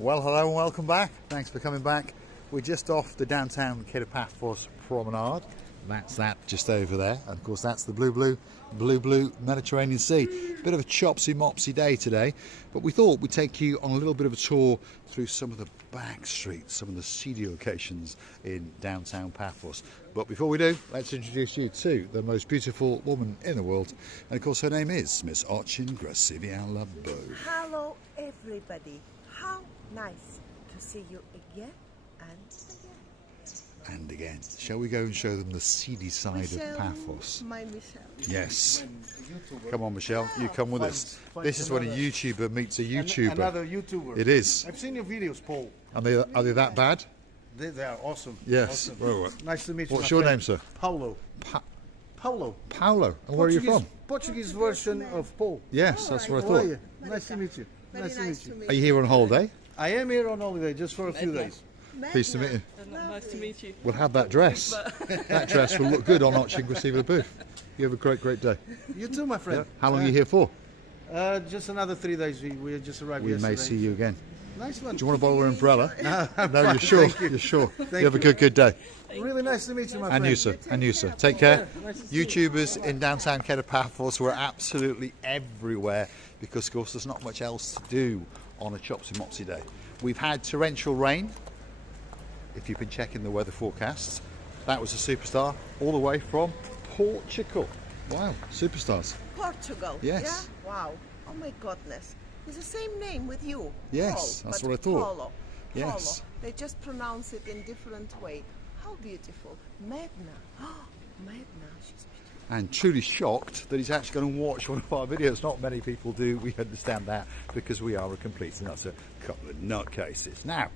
Well, hello and welcome back. Thanks for coming back. We're just off the downtown Paphos promenade. That's that just over there. And of course, that's the blue Mediterranean Sea. Bit of a chopsy-mopsy day today, but we thought we'd take you on a little bit of a tour through some of the back streets, some of the seedy locations in downtown Paphos. But before we do, let's introduce you to the most beautiful woman in the world. And of course, her name is Miss Ochin Grasivian-Labo. Hello, everybody. How nice to see you again and again. Shall we go and show them the seedy side Michelle, of Paphos? My Michelle. Yes. Come on, Michelle, you come with us. This is when a YouTuber meets a YouTuber. Another YouTuber. It is. I've seen your videos, Paul. Are they that bad? They are awesome. Yes. Awesome. Well, nice to meet you. what's your name, sir? Paulo. Paulo. Paulo. And where are you from? Portuguese version of Paul. Yes, that's what I How are thought. you? Nice to meet you. Nice to meet you. Are you here on holiday? I am here on holiday just for a few days. Pleased to meet you. Nice to meet you. We'll have that dress. That dress will look good on Ochin Grasivian-Labo. You have a great day. You too, my friend. How long are you here for? Just another 3 days. We just arrived We yesterday. may see you again. Nice one. Do you want to borrow an umbrella? No, No, you're sure. Thank you. You're sure. Thank You have a good day. Really nice to meet you, my friend. And you, sir. And you, sir. Take care. YouTubers in downtown Paphos were absolutely everywhere because, of course, there's not much else to do on a chopsy-mopsy day. We've had torrential rain, if you've been checking the weather forecasts. That was a superstar all the way from Portugal. Wow, superstars. Portugal. Yes. Yeah? Wow. Oh my goodness. It's the same name with you. Yes, Paul, that's but what I thought. Paulo. Yes. Paulo. They just pronounce it in different way. How beautiful. Medna. Medna. She's beautiful. And truly shocked that he's actually going to watch one of our videos. Not many people do. We understand that because we are a complete and utter couple of nutcases. Now,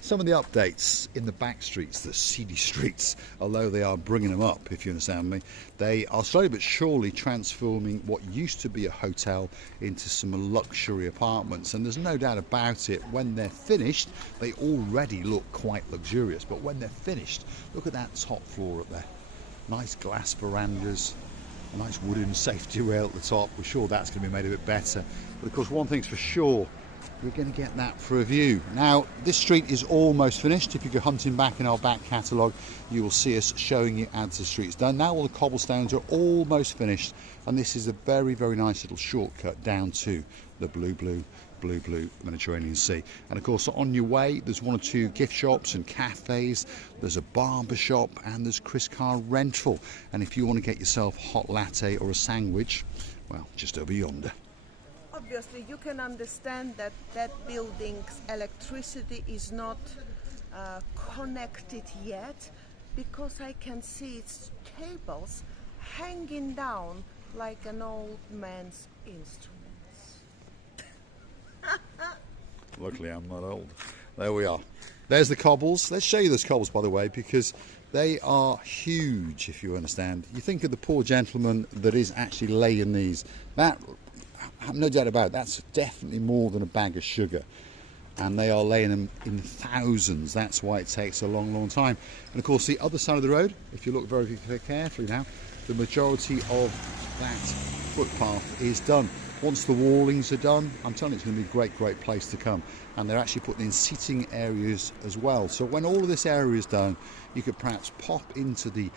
some of the updates in the back streets, the seedy streets, although they are bringing them up, if you understand me, they are slowly but surely transforming what used to be a hotel into some luxury apartments. And there's no doubt about it, when they're finished, they already look quite luxurious. But when they're finished, look at that top floor up there. Nice glass verandas, a nice wooden safety rail at the top. We're sure that's going to be made a bit better. But of course, one thing's for sure, we're going to get that for a view. Now, this street is almost finished. If you go hunting back in our back catalogue, you will see us showing you as the street's done. Now all the cobblestones are almost finished, and this is a very nice little shortcut down to the blue Mediterranean Sea. And of course, on your way, there's 1 or 2 gift shops and cafes, there's a barber shop, and there's Chris car rental. And if you want to get yourself a hot latte or a sandwich, well, just over yonder. Obviously, you can understand that that building's electricity is not connected yet, because I can see its cables hanging down like an old man's instruments. Luckily, I'm not old. There we are. There's the cobbles. Let's show you those cobbles, by the way, because they are huge, if you understand. You think of the poor gentleman that is actually laying these. That, I have no doubt about it, that's definitely more than a bag of sugar. And they are laying them in thousands. That's why it takes a long time. And of course, the other side of the road, if you look very carefully now, the majority of that footpath is done. Once the wallings are done, I'm telling you, it's going to be a great place to come. And they're actually putting in seating areas as well. So when all of this area is done, you could perhaps pop into the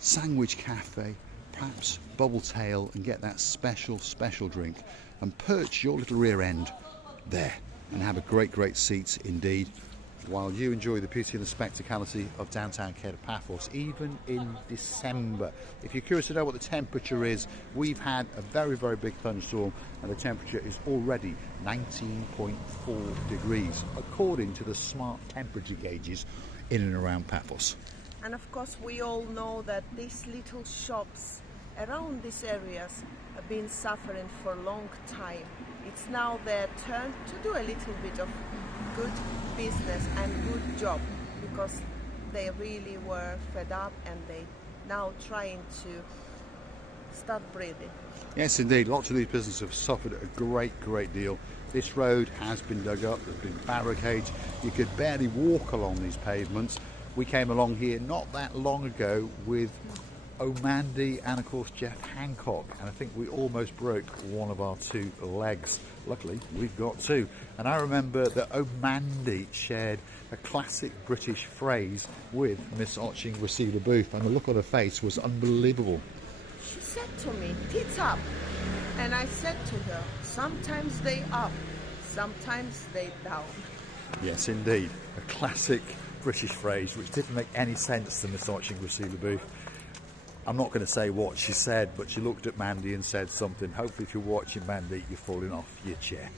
sandwich cafe, perhaps bubble tail, and get that special drink, and perch your little rear end there and have a great seat indeed, while you enjoy the beauty and the spectacality of downtown Paphos, even in December. If you're curious to know what the temperature is, we've had a very big thunderstorm, and the temperature is already 19.4 degrees, according to the smart temperature gauges in and around Paphos. And of course, we all know that these little shops around these areas have been suffering for a long time. It's now their turn to do a little bit of good business and good job, because they really were fed up and they now trying to start breathing. Yes, indeed. Lots of these businesses have suffered a great deal. This road has been dug up, there's been barricades. You could barely walk along these pavements. We came along here not that long ago with Omandi and of course Jeff Hancock, and I think we almost broke one of our 2 legs. Luckily we've got 2, and I remember that Omandi shared a classic British phrase with Miss Otching Rosila Booth, and the look on her face was unbelievable. She said to me, "Tits up," and I said to her, "Sometimes they up, sometimes they down." Yes, indeed. A classic British phrase which didn't make any sense to Miss Otching Rosila Booth. I'm not going to say what she said, but she looked at Mandy and said something. Hopefully if you're watching, Mandy, you're falling off your chair.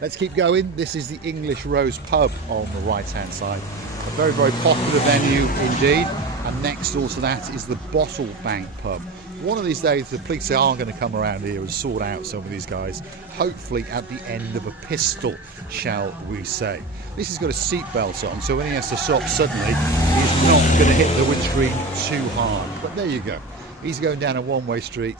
Let's keep going. This is the English Rose pub on the right hand side. A very, very popular venue indeed. And next door to that is the Bottle Bank pub. One of these days the police are going to come around here and sort out some of these guys, hopefully at the end of a pistol, shall we say. This has got a seatbelt on, so when he has to stop suddenly, he's not going to hit the windscreen too hard. But there you go. He's going down a one-way street,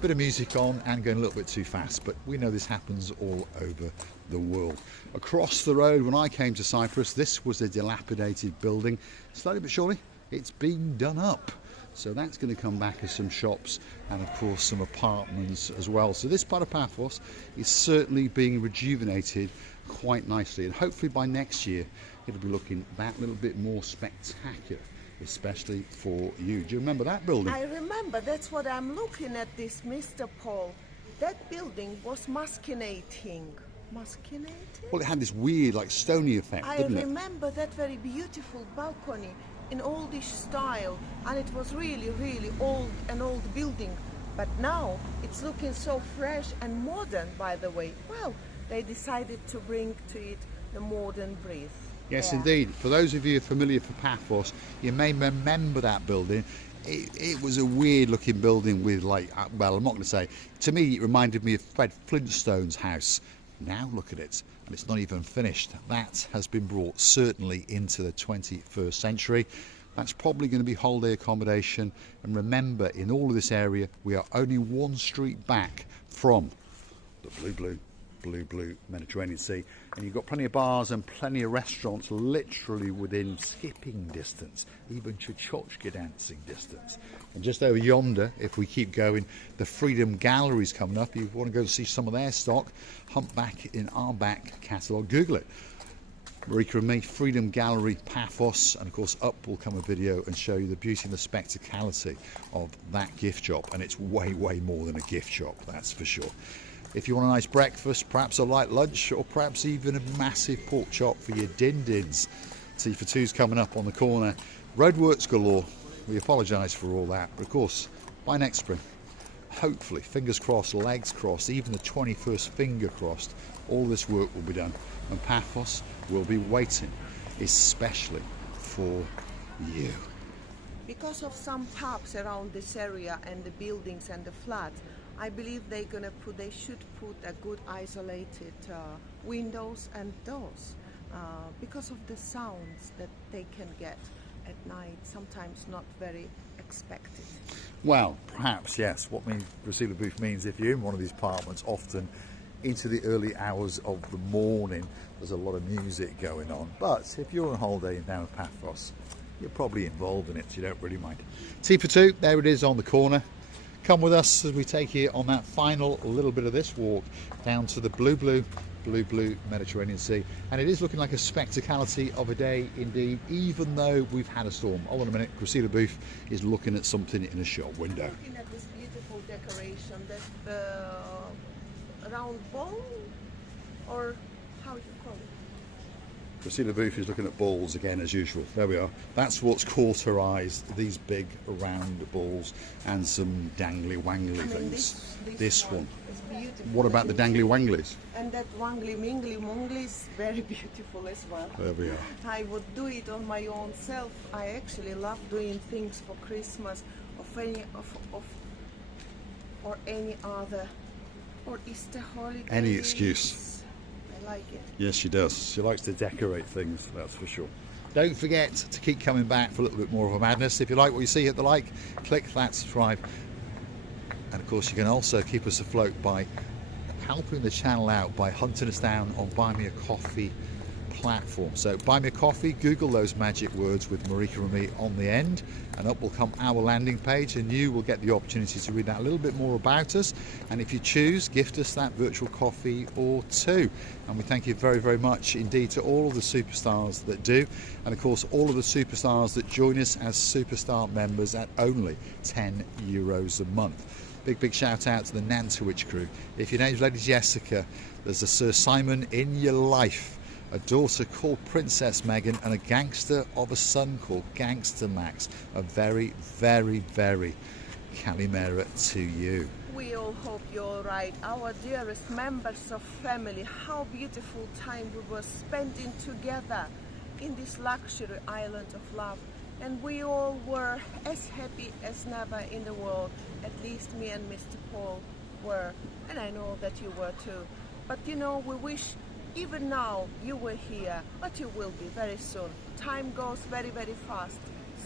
bit of music on and going a little bit too fast, but we know this happens all over the world. Across the road, when I came to Cyprus, this was a dilapidated building. Slowly but surely, it's being done up. So that's going to come back as some shops and of course some apartments as well. So this part of Paphos is certainly being rejuvenated quite nicely, and hopefully by next year it'll be looking that little bit more spectacular, especially for you. Do you remember that building? I remember, that's what I'm looking at, this Mr. Paul. That building was masquinating. Masquinating? Well, it had this weird like stony effect, I didn't it? remember that very beautiful balcony in oldish style, and it was really, really an old building. But now it's looking so fresh and modern, by the way. Well, they decided to bring to it the modern breeze. Yes, Yeah. indeed. For those of you familiar with Paphos, you may remember that building. It was a weird looking building with like, well, I'm not going to say, to me it reminded me of Fred Flintstone's house. Now look at it, and it's not even finished. That has been brought certainly into the 21st century. That's probably going to be holiday accommodation. And remember, in all of this area, we are only one street back from the blue Mediterranean Sea, and you've got plenty of bars and plenty of restaurants literally within skipping distance, even Chachotchka dancing distance. And just over yonder, if we keep going, the Freedom Gallery's coming up. If you want to go see some of their stock, Humpback in our back catalogue, Google it. Marika and me, Freedom Gallery, Paphos, and of course up will come a video and show you the beauty and the spectacality of that gift shop, and it's way more than a gift shop, that's for sure. If you want a nice breakfast, perhaps a light lunch, or perhaps even a massive pork chop for your din-dins, Tea for Two's coming up on the corner. Roadworks galore. We apologise for all that, but of course by next spring, hopefully, fingers crossed, legs crossed, even the 21st finger crossed, all this work will be done and Paphos will be waiting especially for you. Because of some pubs around this area and the buildings and the flats, I believe they should put a good isolated windows and doors because of the sounds that they can get at night, sometimes not very expected. Well, perhaps, yes. What Rosila Booth means, if you're in one of these apartments, often into the early hours of the morning, there's a lot of music going on. But if you're on holiday down at Paphos, you're probably involved in it, so you don't really mind. Tea for Two, there it is on the corner. Come with us as we take you on that final little bit of this walk down to the blue Mediterranean Sea, and it is looking like a spectacality of a day indeed, even though we've had a storm. Hold on a minute, Rosila Booth is looking at something in a shop window. Looking at this beautiful decoration, that round ball, or how do you call it? Rosila Booth is looking at balls again as usual. There we are. That's what's caught her eyes, these big round balls and some dangly wangly things. This one. Is beautiful. What about the dangly wanglies? And that wangly mingly mongly is very beautiful as well. There we are. I would do it on my own self. I actually love doing things for Christmas or any other, or Easter holiday. Any excuse. I like it. Yes, she does. She likes to decorate things, that's for sure. Don't forget to keep coming back for a little bit more of a madness. If you like what you see, hit the like, click that subscribe. And of course, you can also keep us afloat by helping the channel out by hunting us down on Buy Me a Coffee platform. So buy me a coffee, Google those magic words with Marika and me on the end, and up will come our landing page, and you will get the opportunity to read out a little bit more about us, and if you choose, gift us that virtual coffee or two. And we thank you very, very much indeed to all of the superstars that do, and of course all of the superstars that join us as superstar members at only €10 a month. Big shout out to the Nantwich crew. If your name's Lady Jessica, there's a Sir Simon in your life, a daughter called Princess Megan, and a gangster of a son called Gangster Max. A very, very, very Kalimera to you. We all hope you're all right. Our dearest members of family, how beautiful time we were spending together in this luxury island of love. And we all were as happy as never in the world. At least me and Mr. Paul were, and I know that you were too. But you know, we wish even now you were here, but you will be very soon. Time goes very, very fast.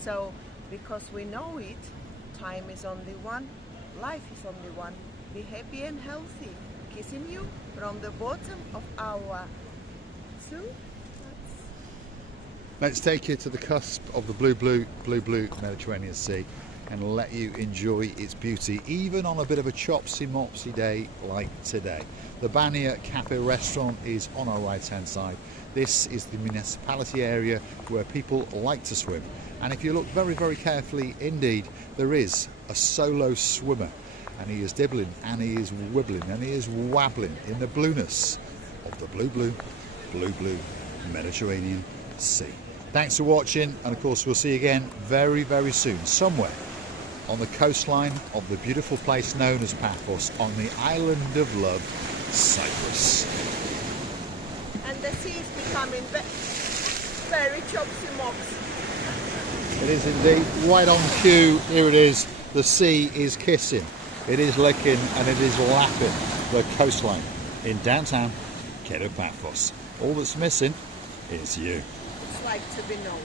So, because we know it, time is only one, life is only one. Be happy and healthy. Kissing you from the bottom of our soup. Let's take you to the cusp of the blue Mediterranean Sea and let you enjoy its beauty, even on a bit of a chopsy-mopsy day like today. The Bania Cafe restaurant is on our right-hand side. This is the municipality area where people like to swim. And if you look very, very carefully indeed, there is a solo swimmer. And he is dibbling, and he is wibbling, and he is wabbling in the blueness of the blue Mediterranean Sea. Thanks for watching, and of course we'll see you again very, very soon, somewhere on the coastline of the beautiful place known as Paphos, on the island of love, Cyprus. And the sea is becoming very chopsy-mopsy. It is indeed, right on cue. Here it is. The sea is kissing, it is licking, and it is lapping the coastline in downtown Paphos. All that's missing is you. It's like to be known.